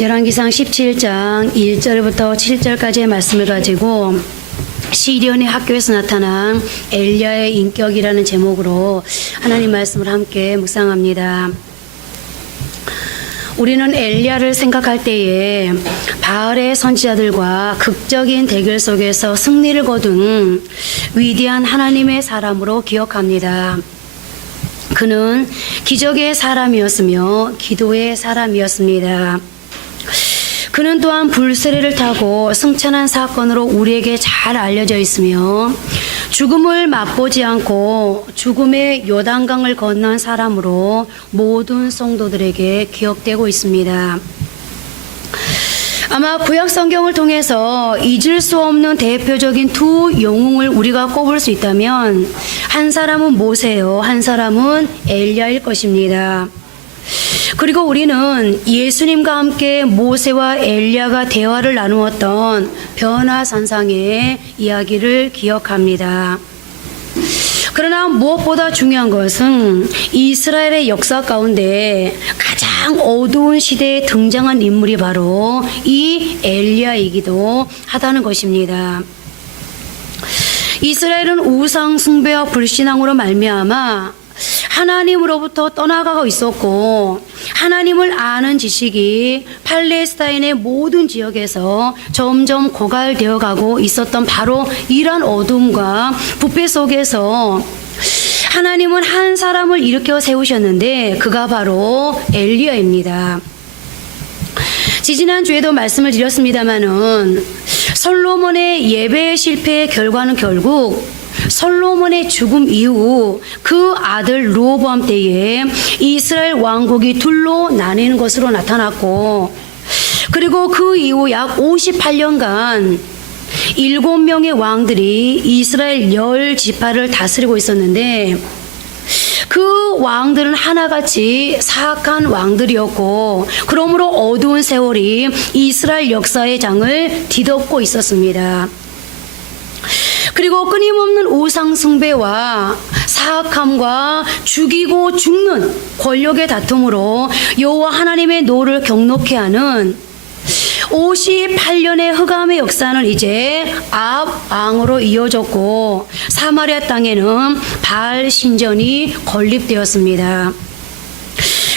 열왕기상 17장 1절부터 7절까지의 말씀을 가지고 시리온의 학교에서 나타난 엘리야의 인격이라는 제목으로 하나님 말씀을 함께 묵상합니다. 우리는 엘리야를 생각할 때에 바알의 선지자들과 극적인 대결 속에서 승리를 거둔 위대한 하나님의 사람으로 기억합니다. 그는 기적의 사람이었으며 기도의 사람이었습니다. 그는 또한 불세례를 타고 승천한 사건으로 우리에게 잘 알려져 있으며 죽음을 맛보지 않고 죽음의 요단강을 건넌 사람으로 모든 성도들에게 기억되고 있습니다. 아마 구약 성경을 통해서 잊을 수 없는 대표적인 두 영웅을 우리가 꼽을 수 있다면 한 사람은 모세요, 한 사람은 엘리야일 것입니다. 그리고 우리는 예수님과 함께 모세와 엘리야가 대화를 나누었던 변화산상의 이야기를 기억합니다. 그러나 무엇보다 중요한 것은 이스라엘의 역사 가운데 가장 어두운 시대에 등장한 인물이 바로 이 엘리야이기도 하다는 것입니다. 이스라엘은 우상 숭배와 불신앙으로 말미암아 하나님으로부터 떠나가고 있었고 하나님을 아는 지식이 팔레스타인의 모든 지역에서 점점 고갈되어 가고 있었던 바로 이러한 어둠과 부패 속에서 하나님은 한 사람을 일으켜 세우셨는데 그가 바로 엘리야입니다. 지지난주에도 말씀을 드렸습니다마는 솔로몬의 예배 실패의 결과는 결국 솔로몬의 죽음 이후 그 아들 르호보암 때에 이스라엘 왕국이 둘로 나뉘는 것으로 나타났고, 그리고 그 이후 약 58년간 7명의 왕들이 이스라엘 10지파를 다스리고 있었는데 그 왕들은 하나같이 사악한 왕들이었고 그러므로 어두운 세월이 이스라엘 역사의 장을 뒤덮고 있었습니다. 그리고 끊임없는 우상 숭배와 사악함과 죽이고 죽는 권력의 다툼으로 여호와 하나님의 노를 경록케 하는 58년의 흑암의 역사는 이제 압왕으로 이어졌고 사마리아 땅에는 바알 신전이 건립되었습니다.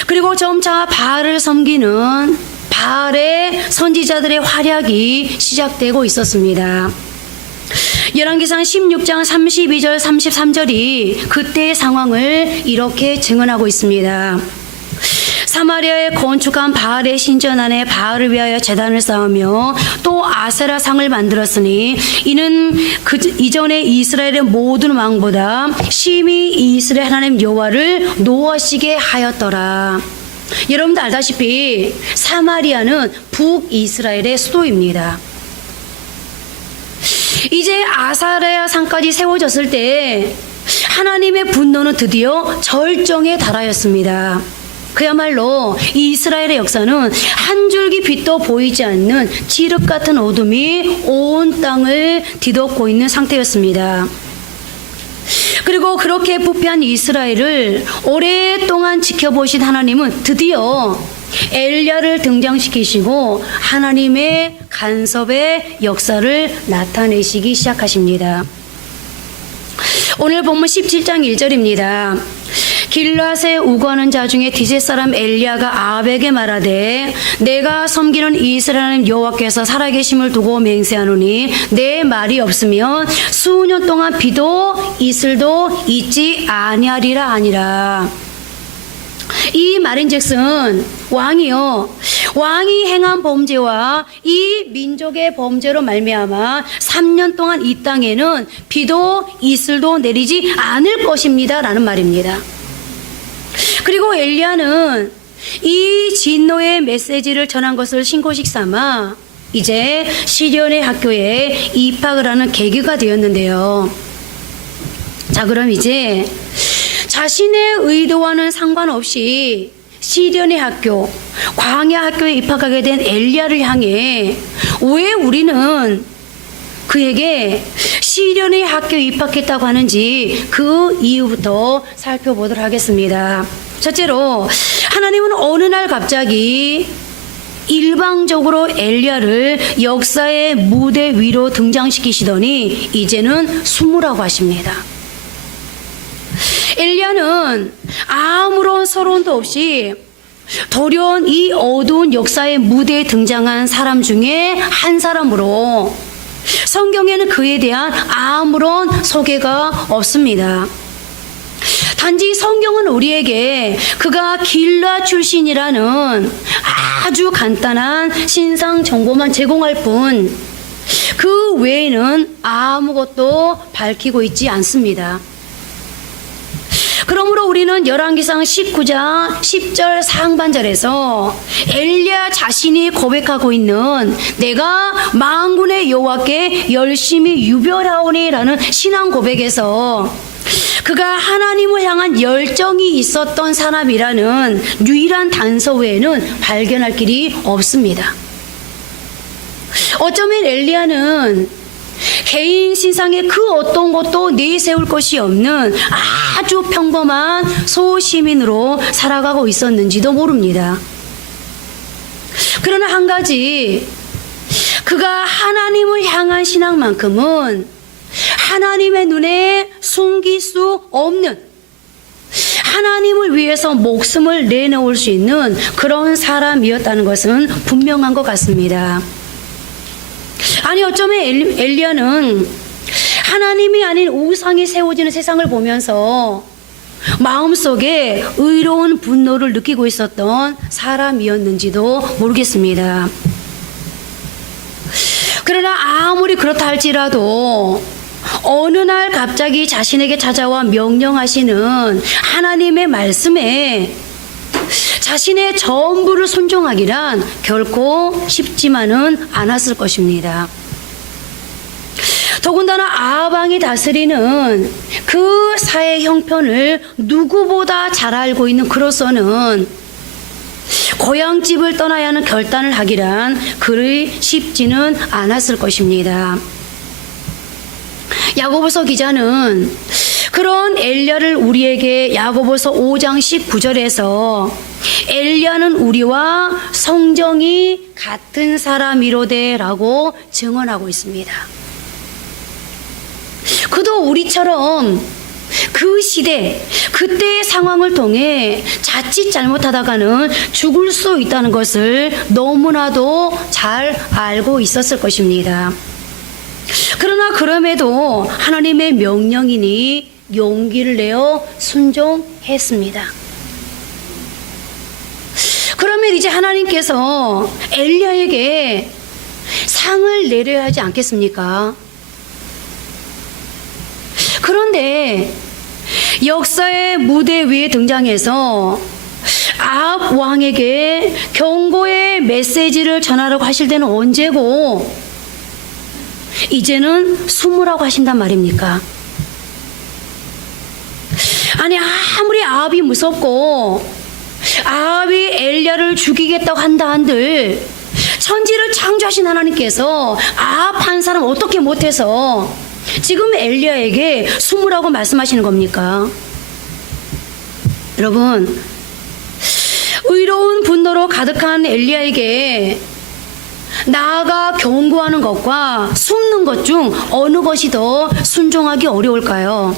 그리고 점차 바알을 섬기는 바알의 선지자들의 활약이 시작되고 있었습니다. 열왕기상 16장 32절 33절이 그때의 상황을 이렇게 증언하고 있습니다. 사마리아에 건축한 바알의 신전 안에 바알을 위하여 제단을 쌓으며 또 아세라 상을 만들었으니 이는 그 이전에 이스라엘의 모든 왕보다 심히 이스라엘 하나님 여호와를 노하시게 하였더라. 여러분도 알다시피 사마리아는 북이스라엘의 수도입니다. 이제 아사레아 산까지 세워졌을 때 하나님의 분노는 드디어 절정에 달하였습니다. 그야말로 이스라엘의 역사는 한 줄기 빛도 보이지 않는 칠흑 같은 어둠이 온 땅을 뒤덮고 있는 상태였습니다. 그리고 그렇게 부패한 이스라엘을 오랫동안 지켜보신 하나님은 드디어 엘리야를 등장시키시고 하나님의 간섭의 역사를 나타내시기 시작하십니다. 오늘 본문 17장 1절입니다. 길앗에 우거하는 자 중에 디셋 사람 엘리야가 아합에게 말하되 내가 섬기는 이스라엘 하나님 여호와께서 살아계심을 두고 맹세하노니 내 말이 없으면 수년 동안 비도 이슬도 있지 아니하리라 하니라. 이 말인즉슨 왕이 행한 범죄와 이 민족의 범죄로 말미암아 3년 동안 이 땅에는 비도 이슬도 내리지 않을 것입니다 라는 말입니다. 그리고 엘리야는 이 진노의 메시지를 전한 것을 신고식 삼아 이제 시리온의 학교에 입학을 하는 계기가 되었는데요. 자, 그럼 이제 자신의 의도와는 상관없이 시리온의 학교, 광야 학교에 입학하게 된 엘리야를 향해 왜 우리는 그에게 시리온의 학교에 입학했다고 하는지 그 이유부터 살펴보도록 하겠습니다. 첫째로 하나님은 어느 날 갑자기 일방적으로 엘리야를 역사의 무대 위로 등장시키시더니 이제는 숨으라고 하십니다. 엘리야는 아무런 서론도 없이 돌연 이 어두운 역사의 무대에 등장한 사람 중에 한 사람으로 성경에는 그에 대한 아무런 소개가 없습니다. 단지 성경은 우리에게 그가 길라 출신이라는 아주 간단한 신상 정보만 제공할 뿐 그 외에는 아무것도 밝히고 있지 않습니다. 그러므로 우리는 열왕기상 19장 10절 상반절에서 엘리야 자신이 고백하고 있는 내가 만군의 여호와께 열심히 유별하오니라는 신앙 고백에서 그가 하나님을 향한 열정이 있었던 사람이라는 유일한 단서 외에는 발견할 길이 없습니다. 어쩌면 엘리야는 개인 신상에 그 어떤 것도 내세울 것이 없는 아주 평범한 소시민으로 살아가고 있었는지도 모릅니다. 그러나 한 가지, 그가 하나님을 향한 신앙만큼은 하나님의 눈에 숨길 수 없는, 하나님을 위해서 목숨을 내놓을 수 있는 그런 사람이었다는 것은 분명한 것 같습니다. 아니 어쩌면 엘리야는 하나님이 아닌 우상이 세워지는 세상을 보면서 마음속에 의로운 분노를 느끼고 있었던 사람이었는지도 모르겠습니다. 그러나 아무리 그렇다 할지라도 어느 날 갑자기 자신에게 찾아와 명령하시는 하나님의 말씀에 자신의 전부를 순종하기란 결코 쉽지만은 않았을 것입니다. 더군다나 아합 왕이 다스리는 그 사회 형편을 누구보다 잘 알고 있는 그로서는 고향집을 떠나야 하는 결단을 하기란 그리 쉽지는 않았을 것입니다. 야고보서 기자는 그런 엘리야를 우리에게 야고보서 5장 19절에서 엘리야는 우리와 성정이 같은 사람이로되라고 증언하고 있습니다. 그도 우리처럼 그 시대, 그때의 상황을 통해 자칫 잘못하다가는 죽을 수 있다는 것을 너무나도 잘 알고 있었을 것입니다. 그러나 그럼에도 하나님의 명령이니 용기를 내어 순종했습니다. 그러면 이제 하나님께서 엘리야에게 상을 내려야 하지 않겠습니까? 그런데 역사의 무대 위에 등장해서 아합 왕에게 경고의 메시지를 전하라고 하실 때는 언제고 이제는 숨으라고 하신단 말입니까? 아니 아무리 아합이 무섭고 아합이 엘리야를 죽이겠다고 한다 한들 천지를 창조하신 하나님께서 아합 한 사람 어떻게 못해서 지금 엘리야에게 숨으라고 말씀하시는 겁니까? 여러분, 의로운 분노로 가득한 엘리야에게 나아가 경고하는 것과 숨는 것 중 어느 것이 더 순종하기 어려울까요?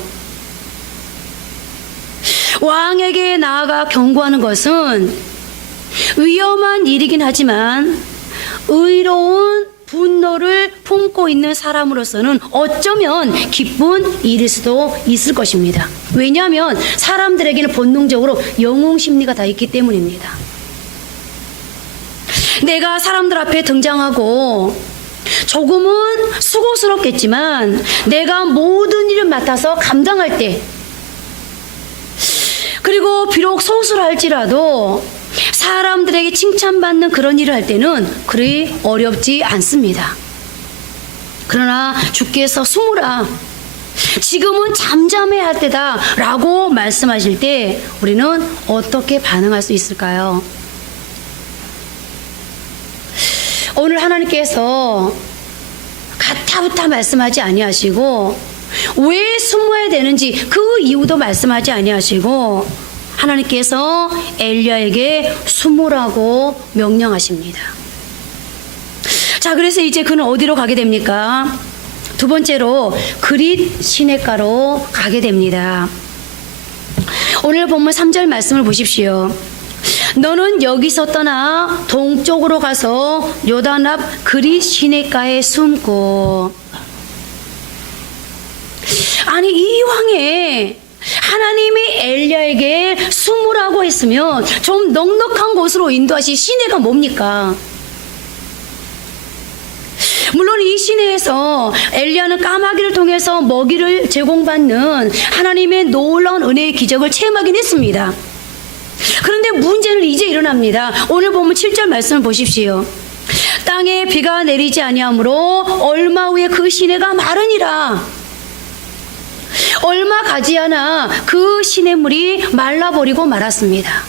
왕에게 나아가 경고하는 것은 위험한 일이긴 하지만 의로운 분노를 품고 있는 사람으로서는 어쩌면 기쁜 일일 수도 있을 것입니다. 왜냐하면 사람들에게는 본능적으로 영웅 심리가 다 있기 때문입니다. 내가 사람들 앞에 등장하고 조금은 수고스럽겠지만 내가 모든 일을 맡아서 감당할 때, 그리고 비록 소수할지라도 사람들에게 칭찬받는 그런 일을 할 때는 그리 어렵지 않습니다. 그러나 주께서 숨으라, 지금은 잠잠해야 할 때다 라고 말씀하실 때 우리는 어떻게 반응할 수 있을까요? 오늘 하나님께서 가타부타 말씀하지 아니하시고 왜 숨어야 되는지 그 이유도 말씀하지 아니하시고 하나님께서 엘리야에게 숨으라고 명령하십니다. 자, 그래서 이제 그는 어디로 가게 됩니까? 두 번째로 그릿 시냇가로 가게 됩니다. 오늘 본문 3절 말씀을 보십시오. 너는 여기서 떠나 동쪽으로 가서 요단 앞 그릿 시냇가에 숨고. 아니, 이왕에 하나님이 엘리야에게 숨으라고 했으면 좀 넉넉한 곳으로 인도하신 시내가 뭡니까? 물론 이 시내에서 엘리야는 까마귀를 통해서 먹이를 제공받는 하나님의 놀라운 은혜의 기적을 체험하긴 했습니다. 그런데 문제는 이제 일어납니다. 오늘 보면 7절 말씀을 보십시오. 땅에 비가 내리지 아니하므로 얼마 후에 그 시내가 마르니라. 얼마 가지 않아 그 시냇물이 말라버리고 말았습니다.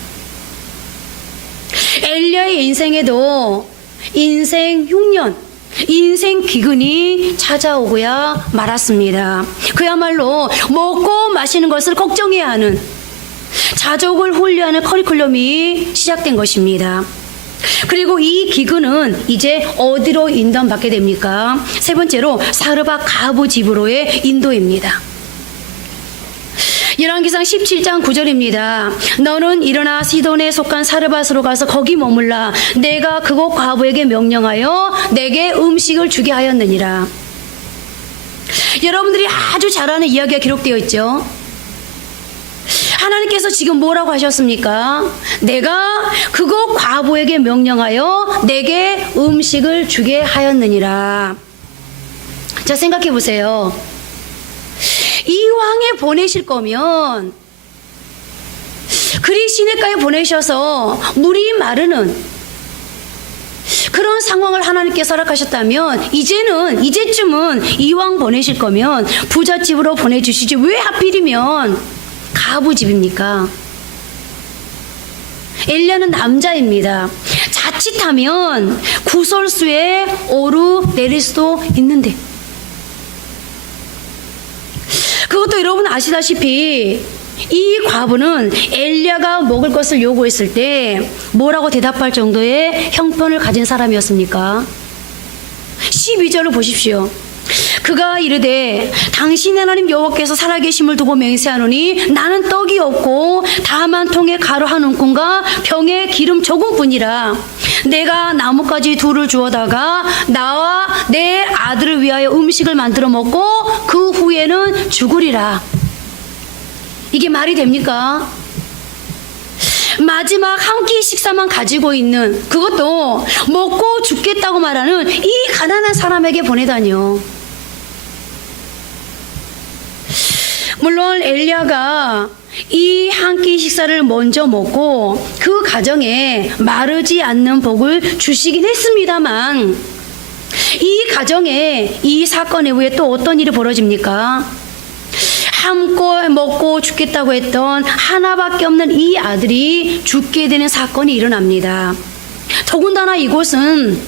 엘리야의 인생에도 인생 흉년, 인생 기근이 찾아오고야 말았습니다. 그야말로 먹고 마시는 것을 걱정해야 하는, 자족을 훈련하는 커리큘럼이 시작된 것입니다. 그리고 이 기근은 이제 어디로 인도받게 됩니까? 세 번째로 사르밧 가부 집으로의 인도입니다. 열왕기상 17장 9절입니다. 너는 일어나 시돈에 속한 사르밧으로 가서 거기 머물라. 내가 그곳 과부에게 명령하여 내게 음식을 주게 하였느니라. 여러분들이 아주 잘 아는 이야기가 기록되어 있죠. 하나님께서 지금 뭐라고 하셨습니까? 내가 그곳 과부에게 명령하여 내게 음식을 주게 하였느니라. 자, 생각해 보세요. 이왕에 보내실 거면 그리 시냇가에 보내셔서 물이 마르는 그런 상황을 하나님께서 허락하셨다면 이제쯤은 이왕 보내실 거면 부잣집으로 보내주시지 왜 하필이면 가부집입니까? 엘리야는 남자입니다. 자칫하면 구설수에 오르내릴 수도 있는데, 그것도 여러분 아시다시피 이 과부는 엘리야가 먹을 것을 요구했을 때 뭐라고 대답할 정도의 형편을 가진 사람이었습니까? 12절을 보십시오. 그가 이르되 당신 하나님 여호와께서 살아계심을 두고 맹세하노니 나는 떡이 없고 다만 통에 가루 한 움큼과 병에 기름 조금뿐이라. 내가 나뭇가지 둘을 주워다가 나와 내 아들을 위하여 음식을 만들어 먹고 그 후에는 죽으리라. 이게 말이 됩니까? 마지막 한 끼 식사만 가지고 있는, 그것도 먹고 죽겠다고 말하는 이 가난한 사람에게 보내다니요. 물론 엘리야가 이 한 끼 식사를 먼저 먹고 그 가정에 마르지 않는 복을 주시긴 했습니다만, 이 가정에 이 사건 이후에 또 어떤 일이 벌어집니까? 함께 먹고 죽겠다고 했던 하나밖에 없는 이 아들이 죽게 되는 사건이 일어납니다. 더군다나 이곳은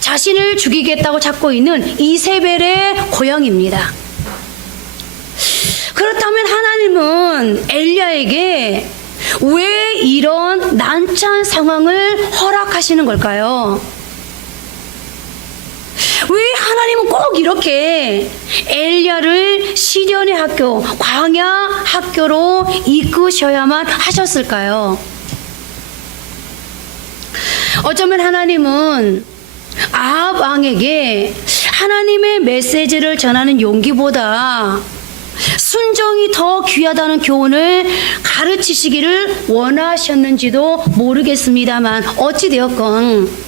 자신을 죽이겠다고 찾고 있는 이세벨의 고향입니다. 그렇다면 하나님은 엘리야에게 왜 이런 난처한 상황을 허락하시는 걸까요? 왜 하나님은 꼭 이렇게 엘리야를 시련의 학교, 광야 학교로 이끄셔야만 하셨을까요? 어쩌면 하나님은 아합 왕에게 하나님의 메시지를 전하는 용기보다 순종이 더 귀하다는 교훈을 가르치시기를 원하셨는지도 모르겠습니다만, 어찌되었건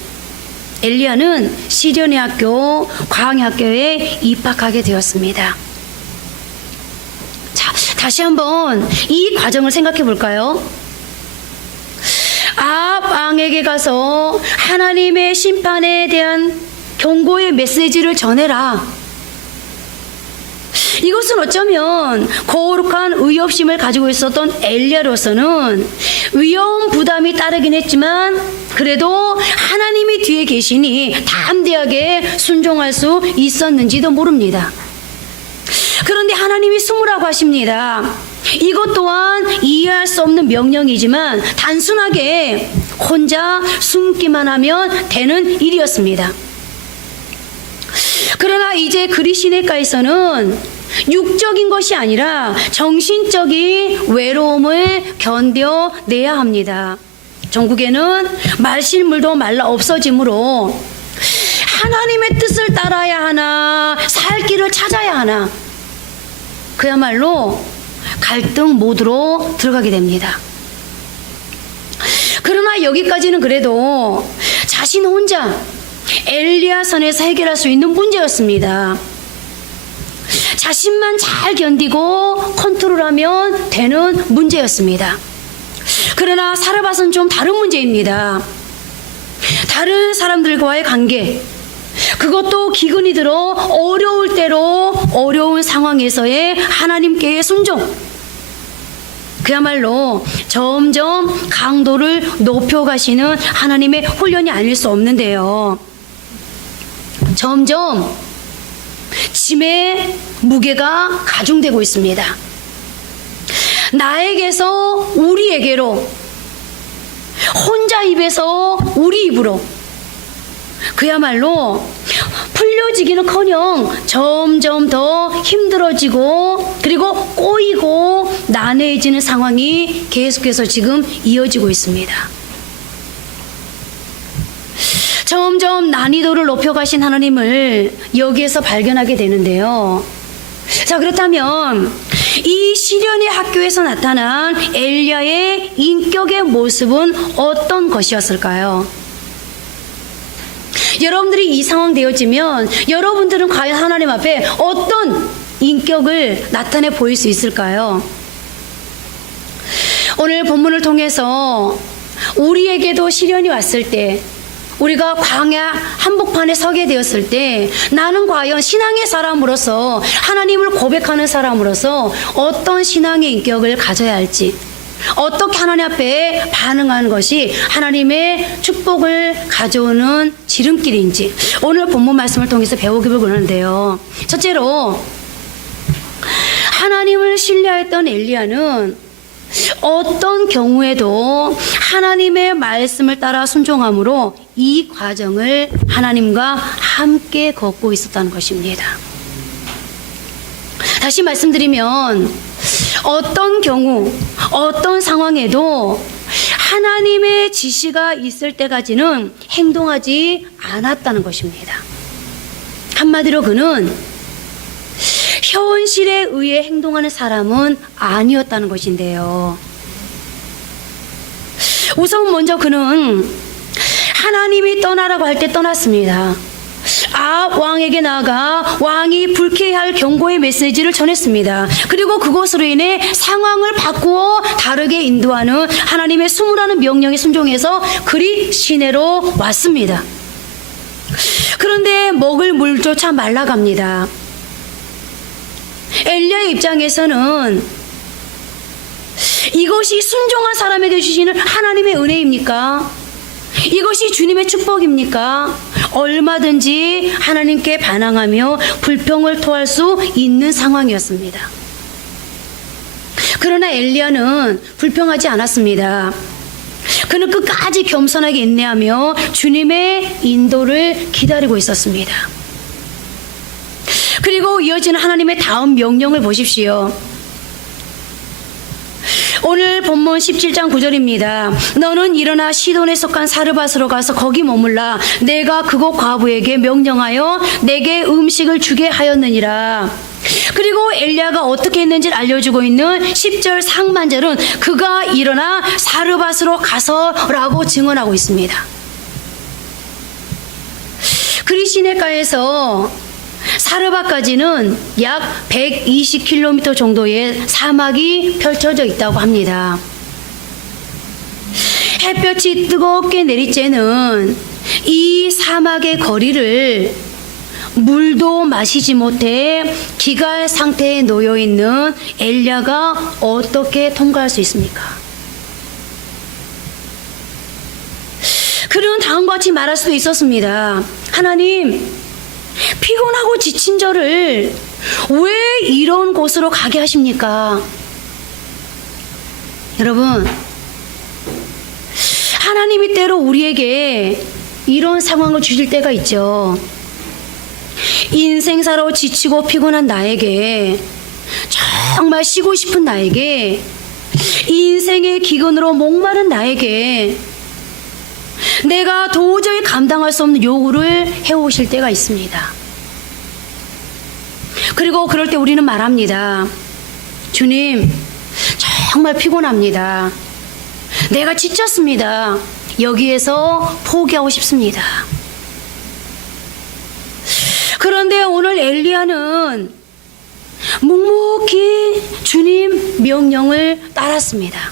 엘리야는 시련의 학교, 광야 학교에 입학하게 되었습니다. 자, 다시 한번 이 과정을 생각해 볼까요? 아합 왕에게 가서 하나님의 심판에 대한 경고의 메시지를 전해라. 이것은 어쩌면 거룩한 의협심을 가지고 있었던 엘리야로서는 위험 부담이 따르긴 했지만, 그래도 하나님이 뒤에 계시니 담대하게 순종할 수 있었는지도 모릅니다. 그런데 하나님이 숨으라고 하십니다. 이것 또한 이해할 수 없는 명령이지만 단순하게 혼자 숨기만 하면 되는 일이었습니다. 그러나 이제 그리 시내가에서는 육적인 것이 아니라 정신적인 외로움을 견뎌내야 합니다. 전국에는 말실물도 말라 없어지므로 하나님의 뜻을 따라야 하나, 살 길을 찾아야 하나, 그야말로 갈등 모드로 들어가게 됩니다. 그러나 여기까지는 그래도 자신 혼자 엘리야 선에서 해결할 수 있는 문제였습니다. 자신만 잘 견디고 컨트롤하면 되는 문제였습니다. 그러나 사르밧은 좀 다른 문제입니다. 다른 사람들과의 관계, 그것도 기근이 들어 어려울 대로 어려운 상황에서의 하나님께의 순종, 그야말로 점점 강도를 높여가시는 하나님의 훈련이 아닐 수 없는데요. 점점 짐의 무게가 가중되고 있습니다. 나에게서 우리에게로, 혼자 입에서 우리 입으로, 그야말로 풀려지기는커녕 점점 더 힘들어지고 그리고 꼬이고 난해해지는 상황이 계속해서 지금 이어지고 있습니다. 점점 난이도를 높여가신 하나님을 여기에서 발견하게 되는데요. 자, 그렇다면 이 시련의 학교에서 나타난 엘리야의 인격의 모습은 어떤 것이었을까요? 여러분들이 이 상황 되어지면 여러분들은 과연 하나님 앞에 어떤 인격을 나타내 보일 수 있을까요? 오늘 본문을 통해서 우리에게도 시련이 왔을 때, 우리가 광야 한복판에 서게 되었을 때 나는 과연 신앙의 사람으로서, 하나님을 고백하는 사람으로서 어떤 신앙의 인격을 가져야 할지, 어떻게 하나님 앞에 반응하는 것이 하나님의 축복을 가져오는 지름길인지 오늘 본문 말씀을 통해서 배우기를 원하는데요. 첫째로, 하나님을 신뢰했던 엘리야는 어떤 경우에도 하나님의 말씀을 따라 순종함으로 이 과정을 하나님과 함께 걷고 있었다는 것입니다. 다시 말씀드리면 어떤 경우, 어떤 상황에도 하나님의 지시가 있을 때까지는 행동하지 않았다는 것입니다. 한마디로 그는 현실에 의해 행동하는 사람은 아니었다는 것인데요. 우선 먼저 그는 하나님이 떠나라고 할 때 떠났습니다. 아합 왕에게 나아가 왕이 불쾌해할 경고의 메시지를 전했습니다. 그리고 그것으로 인해 상황을 바꾸어 다르게 인도하는 하나님의 숨으라는 명령에 순종해서 그리 시내로 왔습니다. 그런데 먹을 물조차 말라갑니다. 엘리야의 입장에서는 이것이 순종한 사람에게 주시는 하나님의 은혜입니까? 이것이 주님의 축복입니까? 얼마든지 하나님께 반항하며 불평을 토할 수 있는 상황이었습니다. 그러나 엘리야는 불평하지 않았습니다. 그는 끝까지 겸손하게 인내하며 주님의 인도를 기다리고 있었습니다. 그리고 이어지는 하나님의 다음 명령을 보십시오. 오늘 본문 17장 9절입니다. 너는 일어나 시돈에 속한 사르밧으로 가서 거기 머물라. 내가 그곳 과부에게 명령하여 내게 음식을 주게 하였느니라. 그리고 엘리야가 어떻게 했는지를 알려주고 있는 10절 상반절은 그가 일어나 사르밧으로 가서라고 증언하고 있습니다. 그리 시내가에서 사르밧까지는 약 120km 정도의 사막이 펼쳐져 있다고 합니다. 햇볕이 뜨겁게 내리쬐는 이 사막의 거리를 물도 마시지 못해 기갈 상태에 놓여 있는 엘리야가 어떻게 통과할 수 있습니까? 그는 다음과 같이 말할 수도 있었습니다. 하나님, 피곤하고 지친 저를 왜 이런 곳으로 가게 하십니까? 여러분, 하나님이 때로 우리에게 이런 상황을 주실 때가 있죠. 인생사로 지치고 피곤한 나에게, 정말 쉬고 싶은 나에게, 인생의 기근으로 목마른 나에게 내가 도저히 감당할 수 없는 요구를 해오실 때가 있습니다. 그리고 그럴 때 우리는 말합니다. 주님, 정말 피곤합니다. 내가 지쳤습니다. 여기에서 포기하고 싶습니다. 그런데 오늘 엘리야는 묵묵히 주님 명령을 따랐습니다.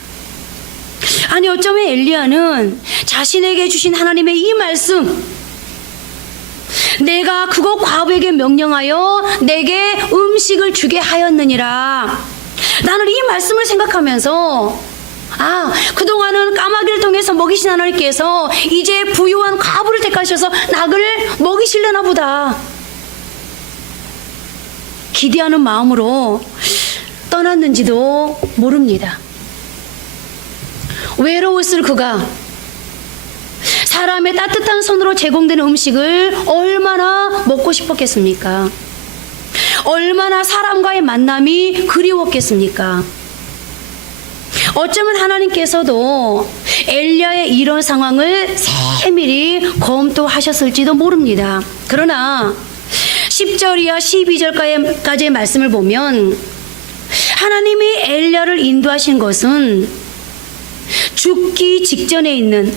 아니, 어쩌면 엘리야는 자신에게 주신 하나님의 이 말씀, 내가 그곳 과부에게 명령하여 내게 음식을 주게 하였느니라, 나는 이 말씀을 생각하면서, 그동안은 까마귀를 통해서 먹이신 하나님께서 이제 부유한 과부를 택하셔서 나그를 먹이시려나 보다, 기대하는 마음으로 떠났는지도 모릅니다. 외로웠을 그가 사람의 따뜻한 손으로 제공되는 음식을 얼마나 먹고 싶었겠습니까? 얼마나 사람과의 만남이 그리웠겠습니까? 어쩌면 하나님께서도 엘리야의 이런 상황을 세밀히 검토하셨을지도 모릅니다. 그러나 10절 이하 12절까지의 말씀을 보면 하나님이 엘리야를 인도하신 것은 죽기 직전에 있는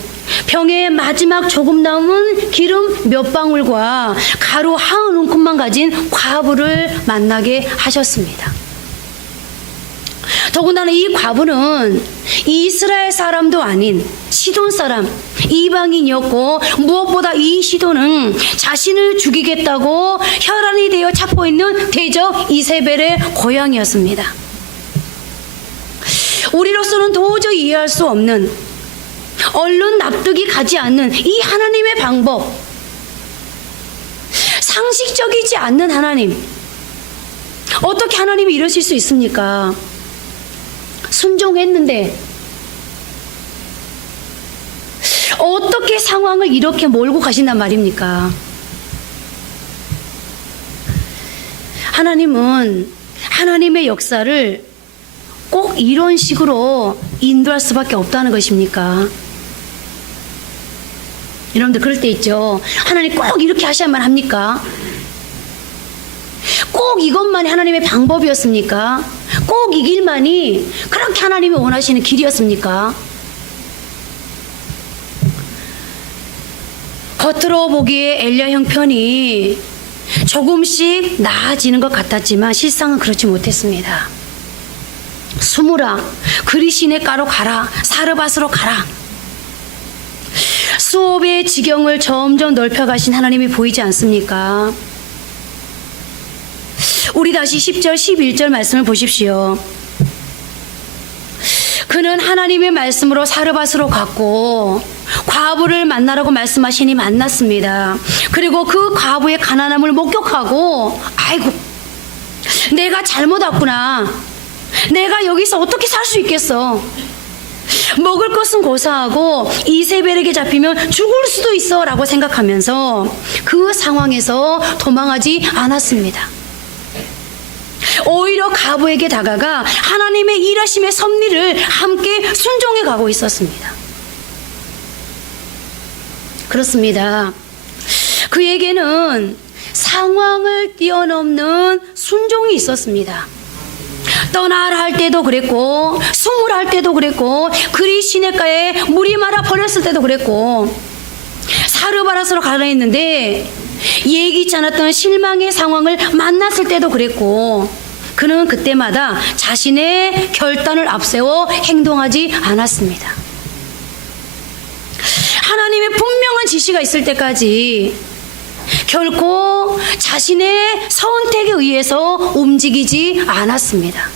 병의 마지막 조금 남은 기름 몇 방울과 가루 한 움큼만 가진 과부를 만나게 하셨습니다. 더군다나 이 과부는 이스라엘 사람도 아닌 시돈 사람, 이방인이었고, 무엇보다 이 시돈은 자신을 죽이겠다고 혈안이 되어 찾고 있는 대적 이세벨의 고향이었습니다. 우리로서는 도저히 이해할 수 없는, 얼른 납득이 가지 않는 이 하나님의 방법, 상식적이지 않는 하나님, 어떻게 하나님이 이러실 수 있습니까? 순종했는데 어떻게 상황을 이렇게 몰고 가신단 말입니까? 하나님은 하나님의 역사를 꼭 이런 식으로 인도할 수밖에 없다는 것입니까? 여러분들 그럴 때 있죠. 하나님 꼭 이렇게 하셔야만 합니까? 꼭 이것만이 하나님의 방법이었습니까? 꼭 이 길만이 그렇게 하나님이 원하시는 길이었습니까? 겉으로 보기에 엘리야 형편이 조금씩 나아지는 것 같았지만 실상은 그렇지 못했습니다. 숨으라, 그리 시냇가로 가라, 사르밧으로 가라. 수업의 지경을 점점 넓혀가신 하나님이 보이지 않습니까? 우리 다시 10절 11절 말씀을 보십시오. 그는 하나님의 말씀으로 사르밧으로 갔고 과부를 만나라고 말씀하시니 만났습니다. 그리고 그 과부의 가난함을 목격하고, 아이고, 내가 잘못 왔구나. 내가 여기서 어떻게 살 수 있겠어. 먹을 것은 고사하고 이세벨에게 잡히면 죽을 수도 있어 라고 생각하면서 그 상황에서 도망하지 않았습니다. 오히려 과부에게 다가가 하나님의 일하심의 섭리를 함께 순종해 가고 있었습니다. 그렇습니다. 그에게는 상황을 뛰어넘는 순종이 있었습니다. 떠나라 할 때도 그랬고, 숨으라 할 때도 그랬고, 그리 시냇가에 물이 말아 버렸을 때도 그랬고, 사르밧으로 가라 했는데 예기치 않았던 실망의 상황을 만났을 때도 그랬고, 그는 그때마다 자신의 결단을 앞세워 행동하지 않았습니다. 하나님의 분명한 지시가 있을 때까지 결코 자신의 선택에 의해서 움직이지 않았습니다.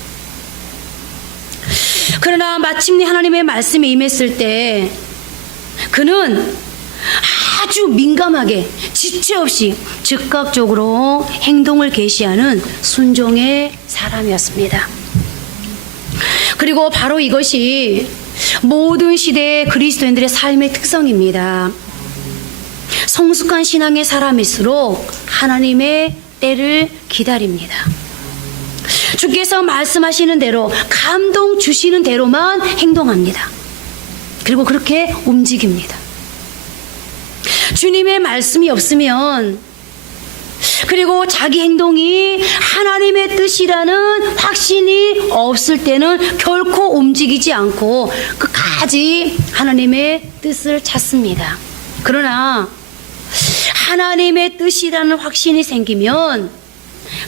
그러나 마침내 하나님의 말씀이 임했을 때 그는 아주 민감하게 지체 없이 즉각적으로 행동을 개시하는 순종의 사람이었습니다. 그리고 바로 이것이 모든 시대의 그리스도인들의 삶의 특성입니다. 성숙한 신앙의 사람일수록 하나님의 때를 기다립니다. 주께서 말씀하시는 대로, 감동 주시는 대로만 행동합니다. 그리고 그렇게 움직입니다. 주님의 말씀이 없으면, 그리고 자기 행동이 하나님의 뜻이라는 확신이 없을 때는 결코 움직이지 않고 끝까지 하나님의 뜻을 찾습니다. 그러나 하나님의 뜻이라는 확신이 생기면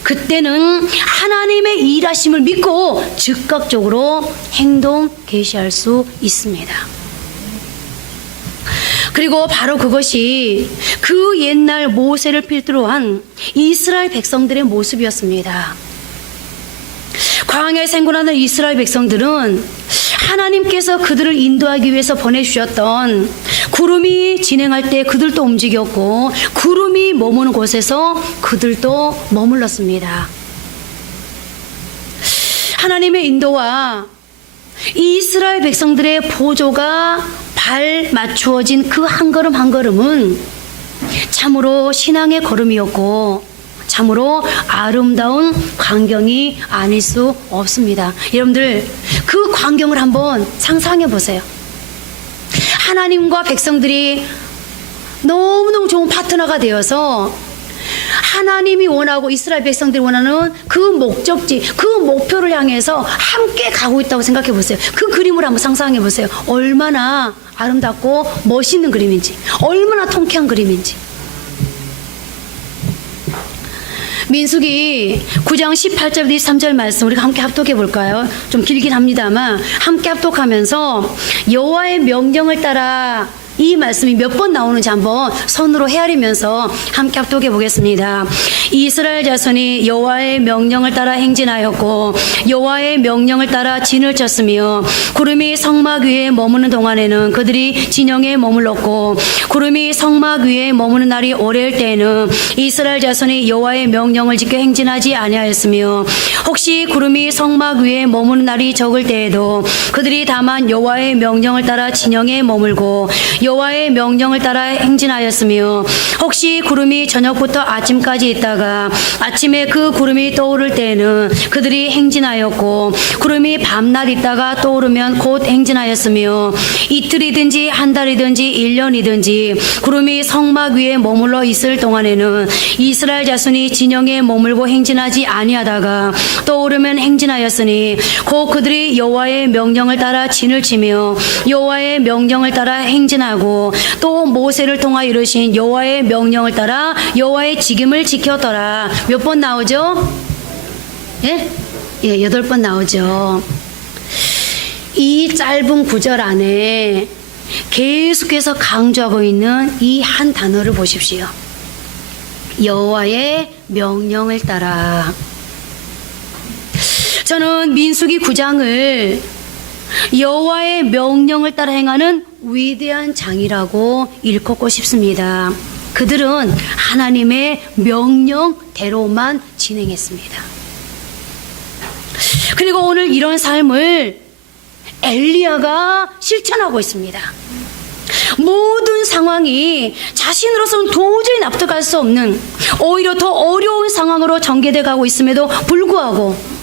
그때는 하나님의 일하심을 믿고 즉각적으로 행동 개시할 수 있습니다. 그리고 바로 그것이 그 옛날 모세를 필두로 한 이스라엘 백성들의 모습이었습니다. 광야에 생존하는 이스라엘 백성들은 하나님께서 그들을 인도하기 위해서 보내주셨던 구름이 진행할 때 그들도 움직였고, 구름이 머무는 곳에서 그들도 머물렀습니다. 하나님의 인도와 이스라엘 백성들의 보조가 발 맞추어진 그 한 걸음 한 걸음은 참으로 신앙의 걸음이었고 참으로 아름다운 광경이 아닐 수 없습니다. 여러분들 그 광경을 한번 상상해 보세요. 하나님과 백성들이 너무너무 좋은 파트너가 되어서 하나님이 원하고 이스라엘 백성들이 원하는 그 목적지, 그 목표를 향해서 함께 가고 있다고 생각해 보세요. 그 그림을 한번 상상해 보세요. 얼마나 아름답고 멋있는 그림인지, 얼마나 통쾌한 그림인지. 민수기 9장 18절부터 23절 말씀 우리가 함께 합독해 볼까요? 좀 길긴 합니다만 함께 합독하면서 여호와의 명령을 따라, 이 말씀이 몇 번 나오는지 한번 손으로 헤아리면서 함께 합독해 보겠습니다. 이스라엘 자손이 여호와의 명령을 따라 행진하였고 여호와의 명령을 따라 진을 쳤으며 구름이 성막 위에 머무는 동안에는 그들이 진영에 머물렀고 구름이 성막 위에 머무는 날이 오래일 때에는 이스라엘 자손이 여호와의 명령을 지켜 행진하지 아니하였으며 혹시 구름이 성막 위에 머무는 날이 적을 때에도 그들이 다만 여호와의 명령을 따라 진영에 머물고 여호와의 명령을 따라 행진하였으며 혹시 구름이 저녁부터 아침까지 있다가 아침에 그 구름이 떠오를 때에는 그들이 행진하였고 구름이 밤낮 있다가 떠오르면 곧 행진하였으며 이틀이든지 한 달이든지 1년이든지 구름이 성막 위에 머물러 있을 동안에는 이스라엘 자손이 진영에 머물고 행진하지 아니하다가 떠오르면 행진하였으니 곧 그들이 여호와의 명령을 따라 진을 치며 여호와의 명령을 따라 행진하고 또 모세를 통하여 이르신 여호와의 명령을 따라 여호와의 직임을 지켰더라. 몇 번 나오죠? 예? 예, 8번 나오죠. 이 짧은 구절 안에 계속해서 강조하고 있는 이 한 단어를 보십시오. 여호와의 명령을 따라. 저는 민수기 9장을 여호와의 명령을 따라 행하는 위대한 장이라고 일컫고 싶습니다. 그들은 하나님의 명령대로만 진행했습니다. 그리고 오늘 이런 삶을 엘리야가 실천하고 있습니다. 모든 상황이 자신으로서는 도저히 납득할 수 없는, 오히려 더 어려운 상황으로 전개돼 가고 있음에도 불구하고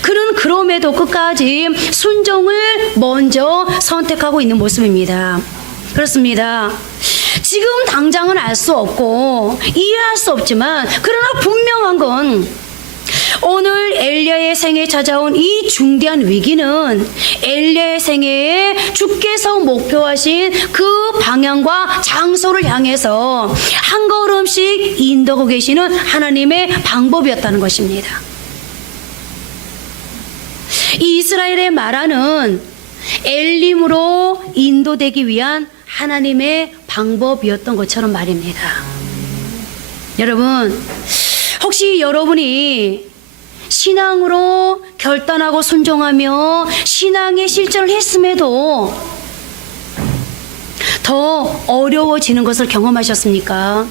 그는 그럼에도 끝까지 순종을 먼저 선택하고 있는 모습입니다. 그렇습니다. 지금 당장은 알 수 없고 이해할 수 없지만 그러나 분명한 건 오늘 엘리야의 생애에 찾아온 이 중대한 위기는 엘리야의 생애에 주께서 목표하신 그 방향과 장소를 향해서 한 걸음씩 인도하고 계시는 하나님의 방법이었다는 것입니다. 이 이스라엘의 마라는 엘림으로 인도되기 위한 하나님의 방법이었던 것처럼 말입니다. 여러분, 혹시 여러분이 신앙으로 결단하고 순종하며 신앙의 실천을 했음에도 더 어려워지는 것을 경험하셨습니까?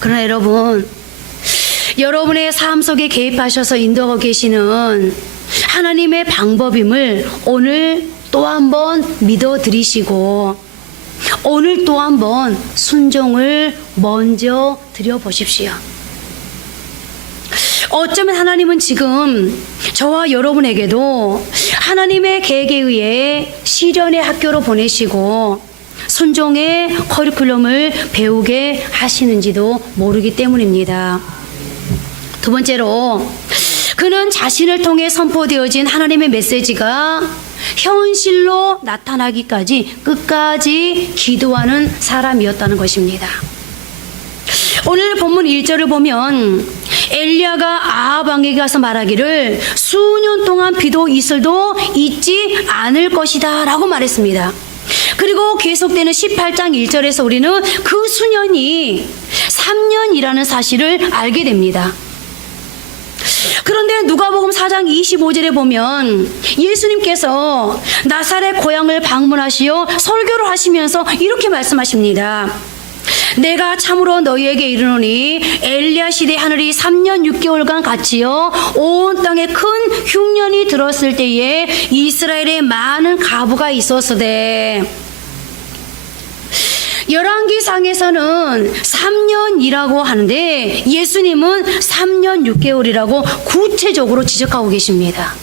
그러나 여러분, 여러분의 삶 속에 개입하셔서 인도하고 계시는 하나님의 방법임을 오늘 또 한 번 믿어드리시고 오늘 또 한 번 순종을 먼저 드려보십시오. 어쩌면 하나님은 지금 저와 여러분에게도 하나님의 계획에 의해 시련의 학교로 보내시고 순종의 커리큘럼을 배우게 하시는지도 모르기 때문입니다. 두 번째로, 그는 자신을 통해 선포되어진 하나님의 메시지가 현실로 나타나기까지 끝까지 기도하는 사람이었다는 것입니다. 오늘 본문 1절을 보면 엘리야가 아합 왕에게 가서 말하기를 수년 동안 비도 이슬도 있지 않을 것이다 라고 말했습니다. 그리고 계속되는 18장 1절에서 우리는 그 수년이 3년이라는 사실을 알게 됩니다. 그런데 누가복음 4장 25절에 보면 예수님께서 나사렛 고향을 방문하시어 설교를 하시면서 이렇게 말씀하십니다. 내가 참으로 너희에게 이르노니 엘리야 시대 하늘이 3년 6개월간 같이요 온 땅에 큰 흉년이 들었을 때에 이스라엘에 많은 가부가 있었으되, 열왕기상에서는 3년이라고 하는데 예수님은 3년 6개월이라고 구체적으로 지적하고 계십니다.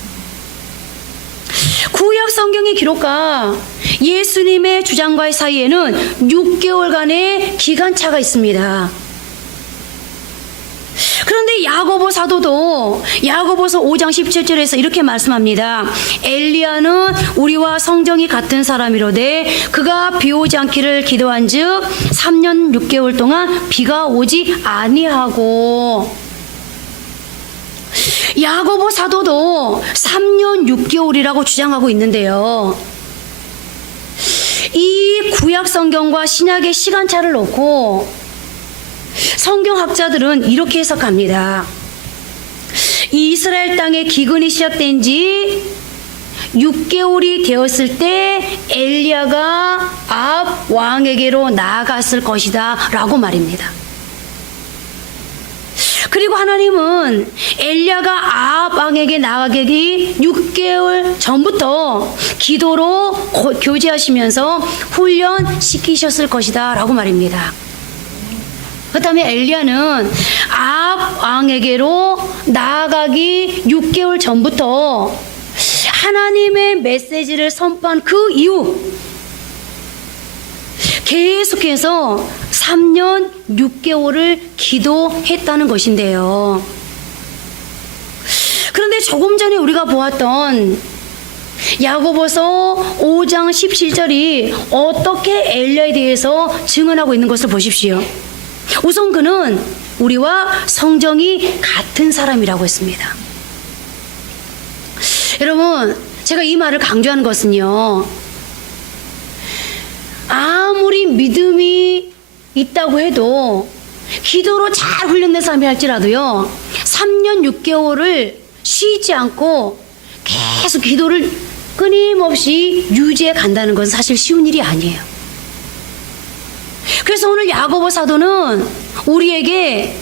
구약 성경의 기록과 예수님의 주장과의 사이에는 6개월간의 기간차가 있습니다. 그런데 야고보 사도도 야고보서 5장 17절에서 이렇게 말씀합니다. 엘리야는 우리와 성정이 같은 사람이로되 그가 비 오지 않기를 기도한 즉 3년 6개월 동안 비가 오지 아니하고, 야고보 사도도 3년 6개월이라고 주장하고 있는데요. 이 구약 성경과 신약의 시간차를 놓고 성경학자들은 이렇게 해석합니다. 이스라엘 땅에 기근이 시작된 지 6개월이 되었을 때 엘리야가 아합 왕에게로 나아갔을 것이다 라고 말입니다. 그리고 하나님은 엘리야가 아합 왕에게 나아가기 6개월 전부터 기도로 교제하시면서 훈련시키셨을 것이다 라고 말입니다. 그 다음에 엘리야는 아합 왕에게로 나아가기 6개월 전부터 하나님의 메시지를 선포한 그 이후 계속해서 3년 6개월을 기도했다는 것인데요. 그런데 조금 전에 우리가 보았던 야고보서 5장 17절이 어떻게 엘리야에 대해서 증언하고 있는 것을 보십시오. 우선 그는 우리와 성정이 같은 사람이라고 했습니다. 여러분, 제가 이 말을 강조하는 것은요, 아무리 믿음이 있다고 해도 기도로 잘 훈련된 사람이 할지라도요 3년 6개월을 쉬지 않고 계속 기도를 끊임없이 유지해 간다는 건 사실 쉬운 일이 아니에요. 그래서 오늘 야고보 사도는 우리에게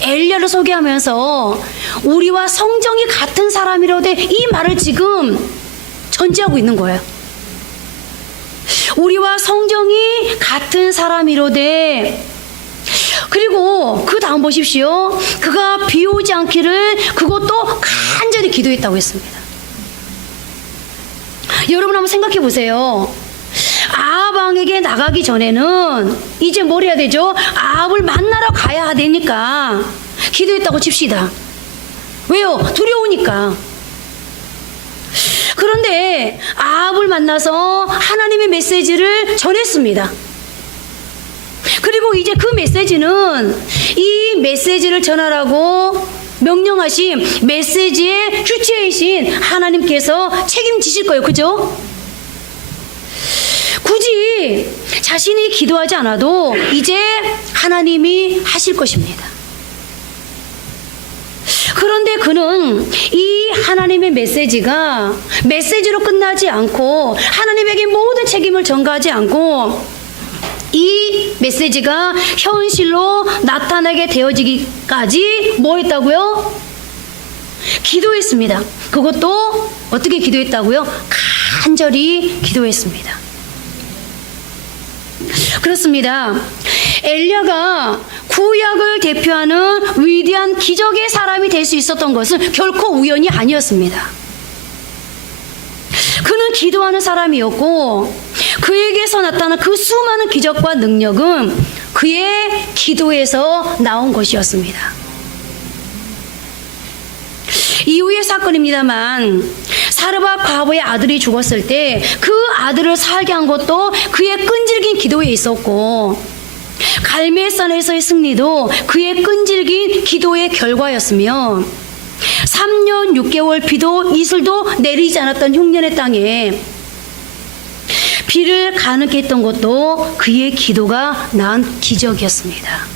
엘리야를 소개하면서 우리와 성정이 같은 사람이라되 이 말을 지금 전제하고 있는 거예요. 우리와 성정이 같은 사람이로되, 그리고 그 다음 보십시오. 그가 비 오지 않기를 그것도 간절히 기도했다고 했습니다. 여러분 한번 생각해 보세요. 아합 왕에게 나가기 전에는 이제 뭘 해야 되죠? 아합을 만나러 가야 되니까 기도했다고 칩시다. 왜요? 두려우니까. 그런데 아합을 만나서 하나님의 메시지를 전했습니다. 그리고 이제 그 메시지는 이 메시지를 전하라고 명령하신 메시지의 주체이신 하나님께서 책임지실 거예요. 그죠? 굳이 자신이 기도하지 않아도 이제 하나님이 하실 것입니다. 그런데 그런데 그는 이 하나님의 메시지가 메시지로 끝나지 않고 하나님에게 모든 책임을 전가하지 않고 이 메시지가 현실로 나타나게 되어지기까지 뭐 했다고요? 기도했습니다. 그것도 어떻게 기도했다고요? 간절히 기도했습니다. 그렇습니다. 엘리야가 구약을 대표하는 위대한 기적의 사람이 될 수 있었던 것은 결코 우연이 아니었습니다. 그는 기도하는 사람이었고 그에게서 나타난 그 수많은 기적과 능력은 그의 기도에서 나온 것이었습니다. 이후의 사건입니다만 사르밧 과부의 아들이 죽었을 때 그 아들을 살게 한 것도 그의 끈질긴 기도에 있었고 갈멜산에서의 승리도 그의 끈질긴 기도의 결과였으며 3년 6개월 비도 이슬도 내리지 않았던 흉년의 땅에 비를 가능케 했던 것도 그의 기도가 낳은 기적이었습니다.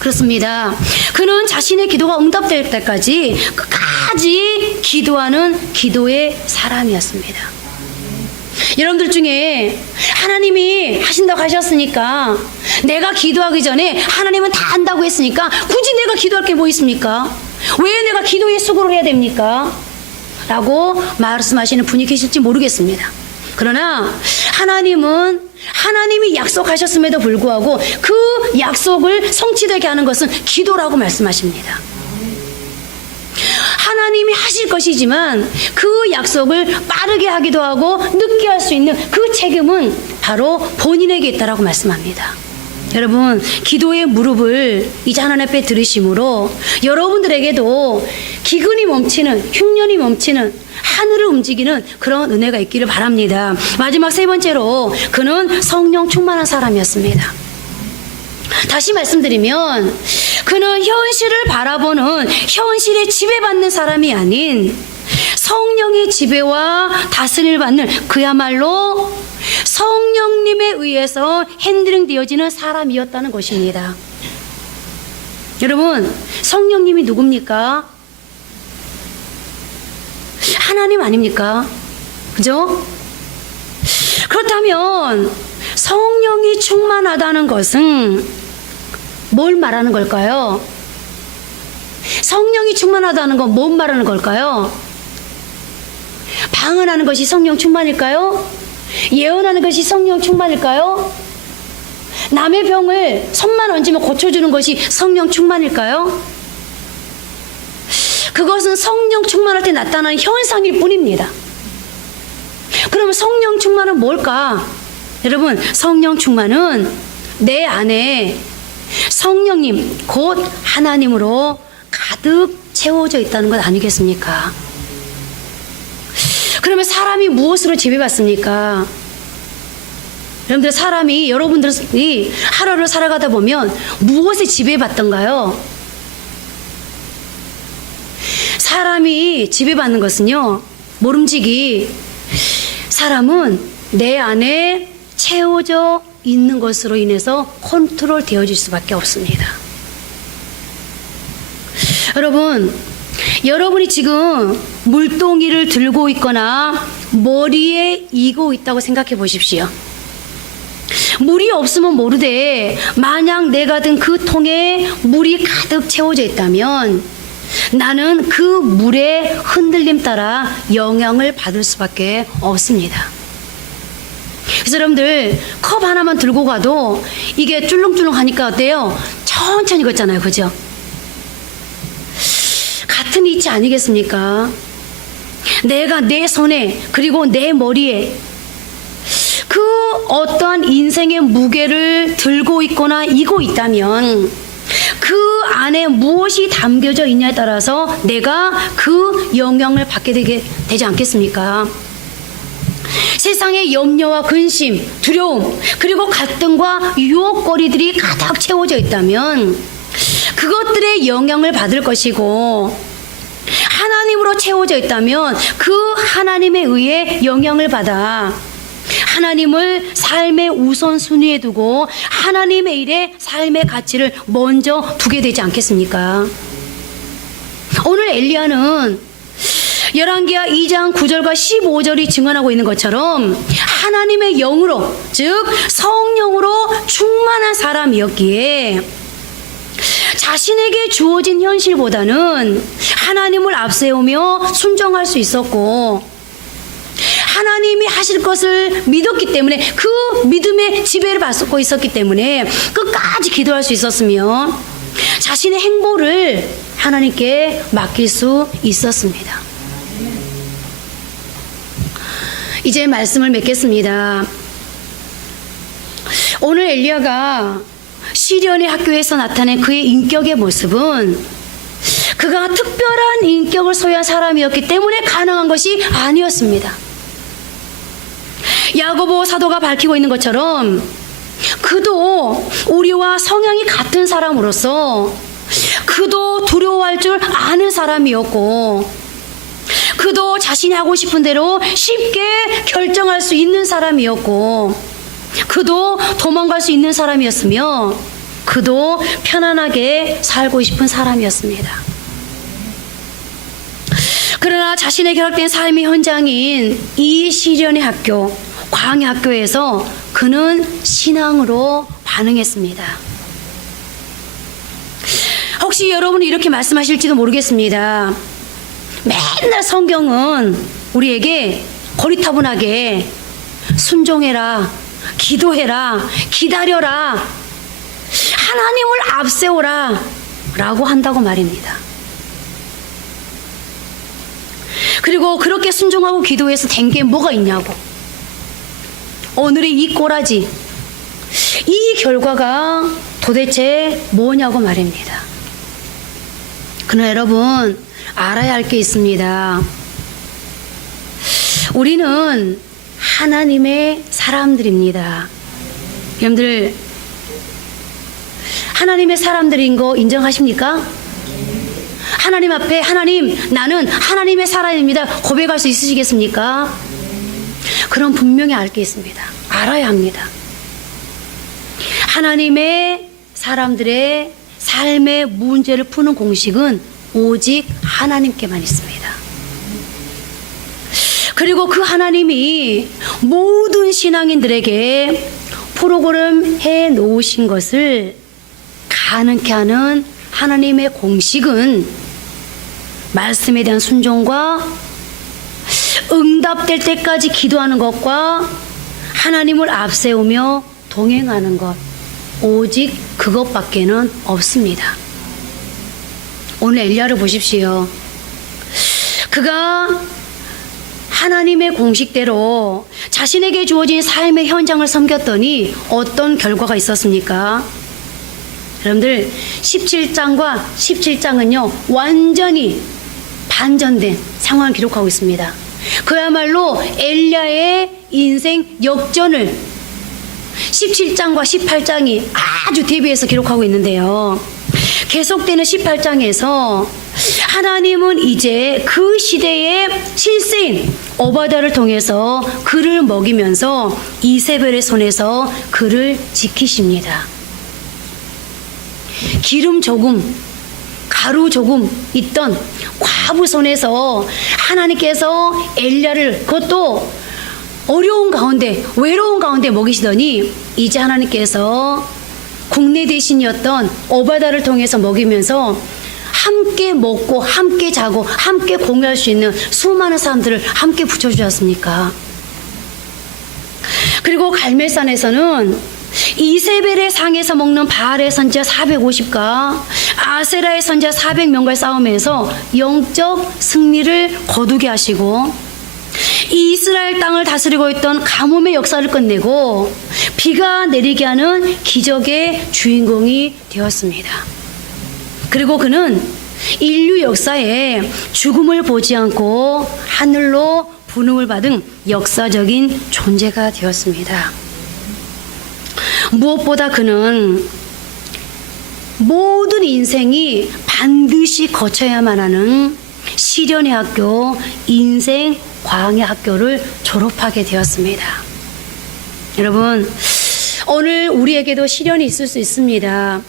그렇습니다. 그는 자신의 기도가 응답될 때까지 끝까지 기도하는 기도의 사람이었습니다. 여러분들 중에 하나님이 하신다고 하셨으니까 내가 기도하기 전에 하나님은 다 한다고 했으니까 굳이 내가 기도할 게 뭐 있습니까? 왜 내가 기도에 수고를 해야 됩니까? 라고 말씀하시는 분이 계실지 모르겠습니다. 그러나 하나님은 하나님이 약속하셨음에도 불구하고 그 약속을 성취되게 하는 것은 기도라고 말씀하십니다. 하나님이 하실 것이지만 그 약속을 빠르게 하기도 하고 늦게 할 수 있는 그 책임은 바로 본인에게 있다라고 말씀합니다. 여러분, 기도의 무릎을 이제 하나님 앞에 들으심으로 여러분들에게도 기근이 멈추는, 흉년이 멈추는, 하늘을 움직이는 그런 은혜가 있기를 바랍니다. 마지막 세 번째로 그는 성령 충만한 사람이었습니다. 다시 말씀드리면 그는 현실을 바라보는 현실에 지배받는 사람이 아닌 성령의 지배와 다스림을 받는 그야말로 성령님에 의해서 핸들링 되어지는 사람이었다는 것입니다. 여러분, 성령님이 누굽니까? 하나님 아닙니까? 그죠? 그렇다면 성령이 충만하다는 것은 뭘 말하는 걸까요? 성령이 충만하다는 건 뭘 말하는 걸까요? 방언하는 것이 성령 충만일까요? 예언하는 것이 성령 충만일까요? 남의 병을 손만 얹으면 고쳐주는 것이 성령 충만일까요? 그것은 성령 충만할 때 나타나는 현상일 뿐입니다. 그러면 성령 충만은 뭘까? 여러분, 성령 충만은 내 안에 성령님 곧 하나님으로 가득 채워져 있다는 것 아니겠습니까? 그러면 사람이 무엇으로 지배받습니까? 여러분들이 하루를 살아가다 보면 무엇에 지배받던가요? 사람이 지배받는 것은요, 모름지기 사람은 내 안에 채워져 있는 것으로 인해서 컨트롤 되어질 수밖에 없습니다. 여러분이 지금 물동이를 들고 있거나 머리에 이고 있다고 생각해 보십시오. 물이 없으면 모르되 만약 내가 든 그 통에 물이 가득 채워져 있다면 나는 그 물의 흔들림 따라 영향을 받을 수밖에 없습니다. 그래서 여러분들 컵 하나만 들고 가도 이게 쭈렁쭈렁 하니까 어때요? 천천히 걷잖아요. 그죠? 같은 이치 아니겠습니까? 내가 내 손에 그리고 내 머리에 그 어떠한 인생의 무게를 들고 있거나 이고 있다면 그 안에 무엇이 담겨져 있냐에 따라서 내가 그 영향을 받게 되지 않겠습니까? 세상의 염려와 근심, 두려움, 그리고 갈등과 유혹거리들이 가득 채워져 있다면 그것들의 영향을 받을 것이고, 하나님으로 채워져 있다면 그 하나님에 의해 영향을 받아 하나님을 삶의 우선순위에 두고 하나님의 일에 삶의 가치를 먼저 두게 되지 않겠습니까? 오늘 엘리야는 열왕기하 2장 9절과 15절이 증언하고 있는 것처럼 하나님의 영으로, 즉 성령으로 충만한 사람이었기에 자신에게 주어진 현실보다는 하나님을 앞세우며 순종할 수 있었고, 하나님이 하실 것을 믿었기 때문에, 그 믿음의 지배를 받고 있었기 때문에 끝까지 기도할 수 있었으며 자신의 행보를 하나님께 맡길 수 있었습니다. 이제 말씀을 맺겠습니다. 오늘 엘리야가 시련의 학교에서 나타낸 그의 인격의 모습은 그가 특별한 인격을 소유한 사람이었기 때문에 가능한 것이 아니었습니다. 야고보 사도가 밝히고 있는 것처럼 그도 우리와 성향이 같은 사람으로서 그도 두려워할 줄 아는 사람이었고, 그도 자신이 하고 싶은 대로 쉽게 결정할 수 있는 사람이었고, 그도 도망갈 수 있는 사람이었으며, 그도 편안하게 살고 싶은 사람이었습니다. 그러나 자신의 결합된 삶의 현장인 이 시련의 학교, 광야 학교에서 그는 신앙으로 반응했습니다. 혹시 여러분이 이렇게 말씀하실지도 모르겠습니다. 맨날 성경은 우리에게 고리타분하게 순종해라, 기도해라, 기다려라, 하나님을 앞세워라 라고 한다고 말입니다. 그리고 그렇게 순종하고 기도해서 된 게 뭐가 있냐고, 오늘의 이 꼬라지, 이 결과가 도대체 뭐냐고 말입니다. 그러나 여러분, 알아야 할 게 있습니다. 우리는 하나님의 사람들입니다. 여러분들, 하나님의 사람들인 거 인정하십니까? 하나님 앞에 하나님, 나는 하나님의 사람입니다 고백할 수 있으시겠습니까? 그럼 분명히 알 게 있습니다. 알아야 합니다. 하나님의 사람들의 삶의 문제를 푸는 공식은 오직 하나님께만 있습니다. 그리고 그 하나님이 모든 신앙인들에게 프로그램 해 놓으신 것을 가능케 하는 하나님의 공식은 말씀에 대한 순종과 응답될 때까지 기도하는 것과 하나님을 앞세우며 동행하는 것, 오직 그것밖에는 없습니다. 오늘 엘리야를 보십시오. 그가 하나님의 공식대로 자신에게 주어진 삶의 현장을 섬겼더니 어떤 결과가 있었습니까? 여러분들, 17장과 17장은요 완전히 반전된 상황을 기록하고 있습니다. 그야말로 엘리야의 인생 역전을 17장과 18장이 아주 대비해서 기록하고 있는데요, 계속되는 18장에서 하나님은 이제 그 시대의 실세인 오바댜를 통해서 그를 먹이면서 이세벨의 손에서 그를 지키십니다. 기름 조금, 가루 조금 있던 과부 손에서 하나님께서 엘리야를, 그것도 어려운 가운데, 외로운 가운데 먹이시더니 이제 하나님께서 국내 대신이었던 오바댜를 통해서 먹이면서 함께 먹고 함께 자고 함께 공유할 수 있는 수많은 사람들을 함께 붙여주셨습니까? 그리고 갈멜산에서는 이세벨의 상에서 먹는 바알의 선지자 450과 아세라의 선지자 400명과의 싸움에서 영적 승리를 거두게 하시고, 이스라엘 땅을 다스리고 있던 가뭄의 역사를 끝내고 비가 내리게 하는 기적의 주인공이 되었습니다. 그리고 그는 인류 역사에 죽음을 보지 않고 하늘로 부름을 받은 역사적인 존재가 되었습니다. 무엇보다 그는 모든 인생이 반드시 거쳐야만 하는 시련의 학교, 인생 광야 학교를 졸업하게 되었습니다. 여러분, 오늘 우리에게도 시련이 있을 수 있습니다.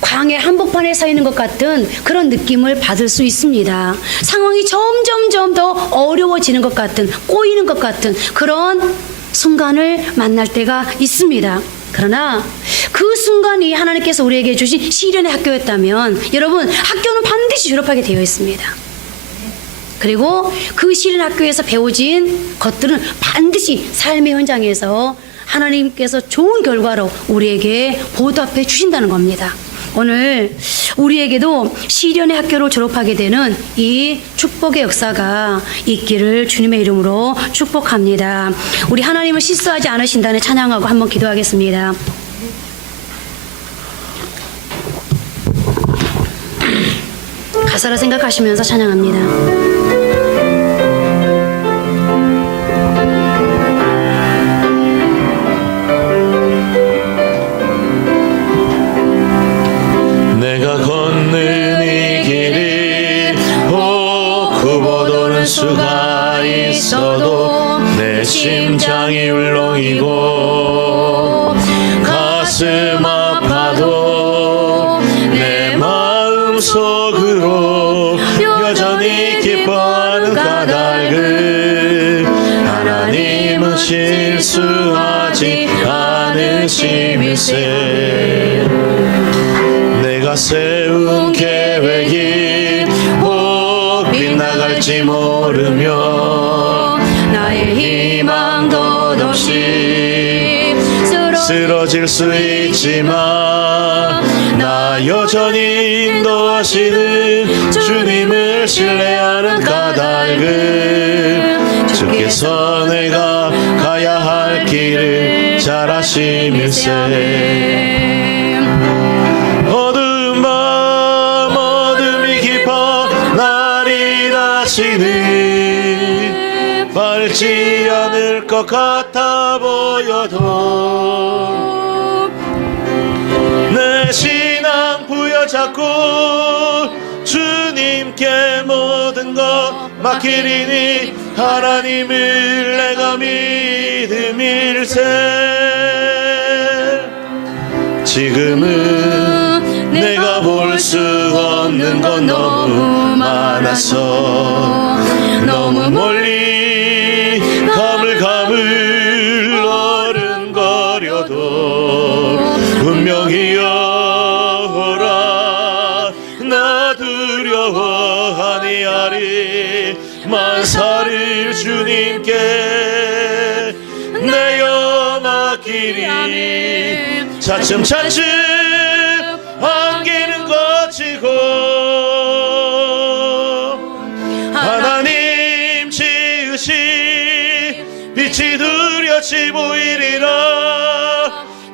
광해 한복판에 서 있는 것 같은 그런 느낌을 받을 수 있습니다. 상황이 점점 더 어려워지는 것 같은, 꼬이는 것 같은 그런 순간을 만날 때가 있습니다. 그러나 그 순간이 하나님께서 우리에게 주신 시련의 학교였다면 여러분, 학교는 반드시 졸업하게 되어 있습니다. 그리고 그 시련 학교에서 배워진 것들은 반드시 삶의 현장에서 하나님께서 좋은 결과로 우리에게 보답해 주신다는 겁니다. 오늘 우리에게도 시련의 학교를 졸업하게 되는 이 축복의 역사가 있기를 주님의 이름으로 축복합니다. 우리 하나님은 실수하지 않으신다는 찬양하고 한번 기도하겠습니다. 가사를 생각하시면서 찬양합니다. 수가 있어도 내 심장이 울렁이고 가슴 아파도 내 마음 속으로 여전히 기뻐하는 까닭은 하나님은 실수하지 않으심일세. 내가 세운 계획이 빗나갈지 모르며 나의 희망 덧없이 쓰러질 수 있지만 나 여전히 인도하시는 주님을 신뢰하는 까닭은 주께서 내가 가야 할 길을 잘 아심일세. 밝지 않을 것 같아 보여도 내 신앙 부여잡고 주님께 모든 것 맡기리니 하나님을 내가 믿음일세. 지금은 내가 볼 수 없는 건 너무 많아서 너무 멀리 가물가물 어른거려도 분명히 여호라 나 두려워하니 아리 만사를 주님께 내어 맡기리. 차츰차츰 안개는 거치고 하나님 지으신 빛이 두렵지 보이리라.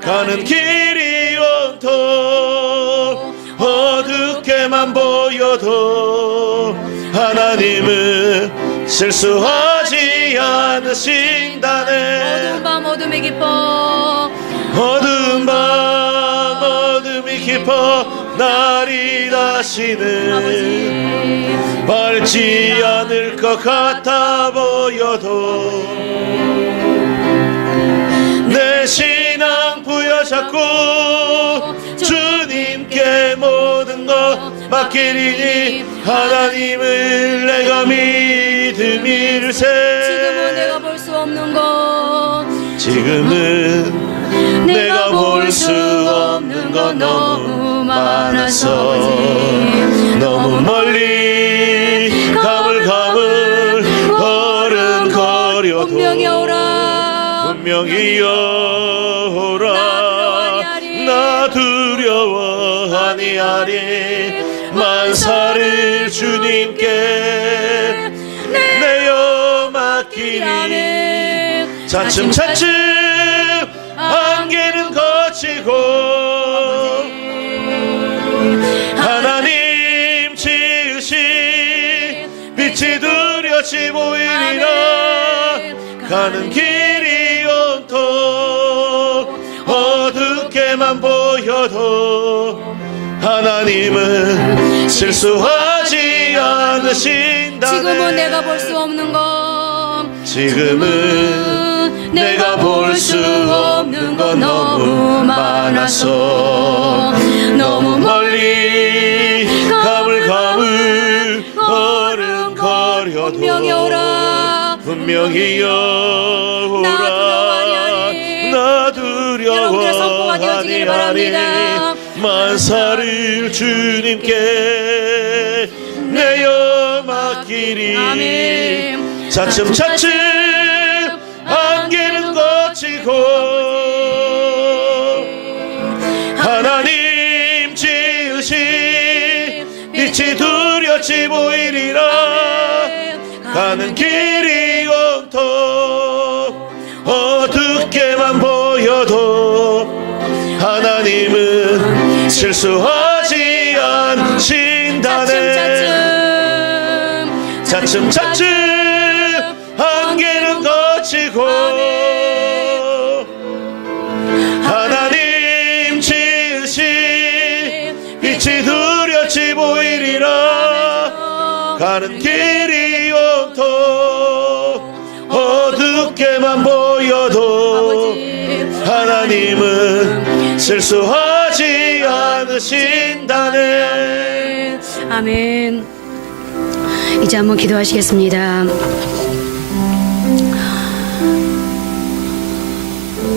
가는 길이 온통 어둡게만 보여도 하나님은 실수하지 않으신다네. 어두운 밤 어둠이 깊어 어두운 밤 어둠이 깊어 날이 다시는 밝지 않을 것 같아 보여도 내 신앙 부여잡고 주님께 모든 것 맡기리니 하나님을 내가 믿음일세. 지금은 내가 볼 수 없는 것 지금은 내가 볼 수 없는 건 너무 많아서 너무 멀리 가물가물 걸음거려도 분명히 여호라 나 두려워하니 아리 만사를 주님께 내어 맡기니. 차츰차츰 안개는 거치고 하나님 지으신 빛이 두렵지 보이리라. 가는 길이 온통 어둡게만 보여도 하나님은 실수하지 않으신다네. 지금은 내가 볼 수 없는 것 지금은 내가 볼 수 없는 건 너무 많아서 너무 분명히 여호라 나 두려워하니 만사를 주님께 내어 맡기리 차츰차츰 안개는 거치고 하나님 지으신 빛이 두렵지 보이리라 가는 길이 온통 어둡게만 보여도 하나님은 실수하지 않으신다네 차츰차츰 안개는 거치고 하나님 지으신 빛이 두렵지 보이리라 가는 길이 온통 어둡게만 보여도 하나님은 실수하지 않으신다네. 아멘. 이제 한번 기도하시겠습니다.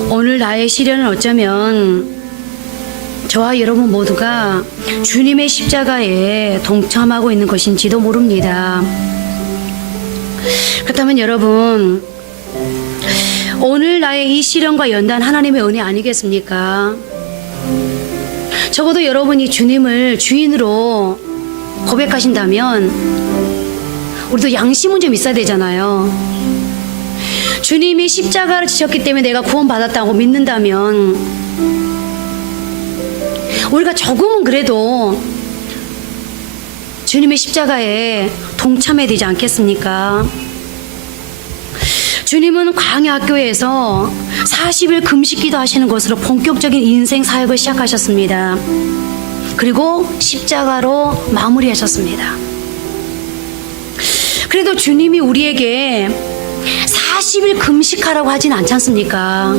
오늘 나의 시련은 어쩌면 저와 여러분 모두가 주님의 십자가에 동참하고 있는 것인지도 모릅니다. 그렇다면 여러분, 오늘 나의 이 시련과 연단 하나님의 은혜 아니겠습니까? 적어도 여러분이 주님을 주인으로 고백하신다면 우리도 양심은 좀 있어야 되잖아요. 주님이 십자가를 지셨기 때문에 내가 구원받았다고 믿는다면 우리가 조금은 그래도 주님의 십자가에 동참해야 되지 않겠습니까? 주님은 광야학교에서 40일 금식기도 하시는 것으로 본격적인 인생 사역을 시작하셨습니다. 그리고 십자가로 마무리하셨습니다. 그래도 주님이 우리에게 40일 금식하라고 하진 않지 않습니까?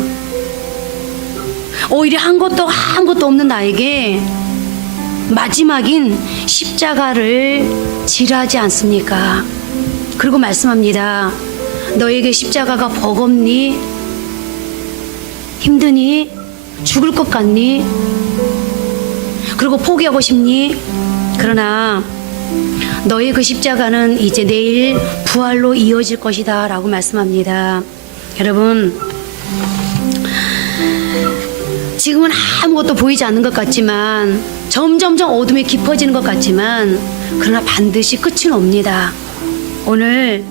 오히려 아무것도 없는 나에게 마지막인 십자가를 지라지 않습니까? 그리고 말씀합니다. 너에게 십자가가 버겁니? 힘드니? 죽을 것 같니? 그리고 포기하고 싶니? 그러나 너의 그 십자가는 이제 내일 부활로 이어질 것이다 라고 말씀합니다. 여러분, 지금은 아무것도 보이지 않는 것 같지만 점점점 어둠이 깊어지는 것 같지만 그러나 반드시 끝은 옵니다. 오늘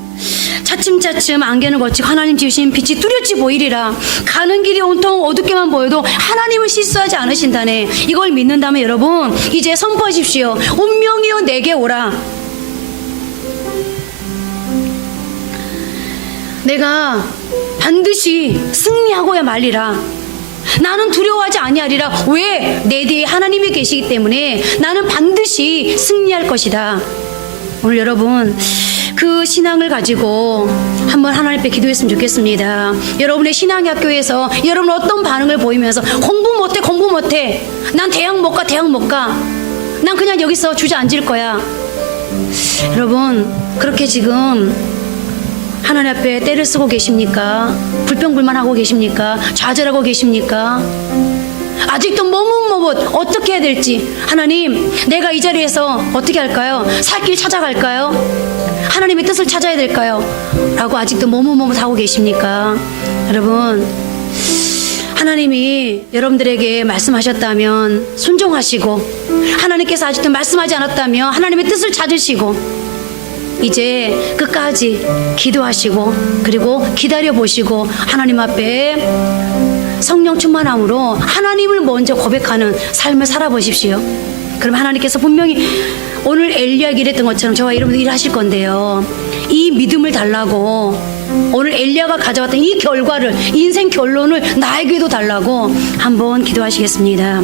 차츰차츰 안개는 거치고 하나님 지으신 빛이 뚜렷이 보이리라. 가는 길이 온통 어둡게만 보여도 하나님은 실수하지 않으신다네. 이걸 믿는다면 여러분 이제 선포하십시오. 운명이여 내게 오라. 내가 반드시 승리하고야 말리라. 나는 두려워하지 아니하리라. 왜? 내 뒤에 하나님이 계시기 때문에 나는 반드시 승리할 것이다. 오늘 여러분 그 신앙을 가지고 한번 하나님 앞에 기도했으면 좋겠습니다. 여러분의 신앙학교에서 여러분 어떤 반응을 보이면서 공부 못해 난 대학 못 가 난 그냥 여기서 주저앉을 거야. 여러분 그렇게 지금 하나님 앞에 때를 쓰고 계십니까? 불평불만하고 계십니까? 좌절하고 계십니까? 아직도 머뭇 어떻게 해야 될지. 하나님 내가 이 자리에서 어떻게 할까요? 살 길 찾아갈까요? 하나님의 뜻을 찾아야 될까요? 라고 아직도 머뭇하고 계십니까? 여러분 하나님이 여러분들에게 말씀하셨다면 순종하시고 하나님께서 아직도 말씀하지 않았다면 하나님의 뜻을 찾으시고 이제 끝까지 기도하시고 그리고 기다려보시고 하나님 앞에 성령 충만함으로 하나님을 먼저 고백하는 삶을 살아보십시오. 그럼 하나님께서 분명히 오늘 엘리야가 일했던 것처럼 저와 여러분들 일하실 건데요. 이 믿음을 달라고 오늘 엘리야가 가져왔던 이 결과를 인생 결론을 나에게도 달라고 한번 기도하시겠습니다.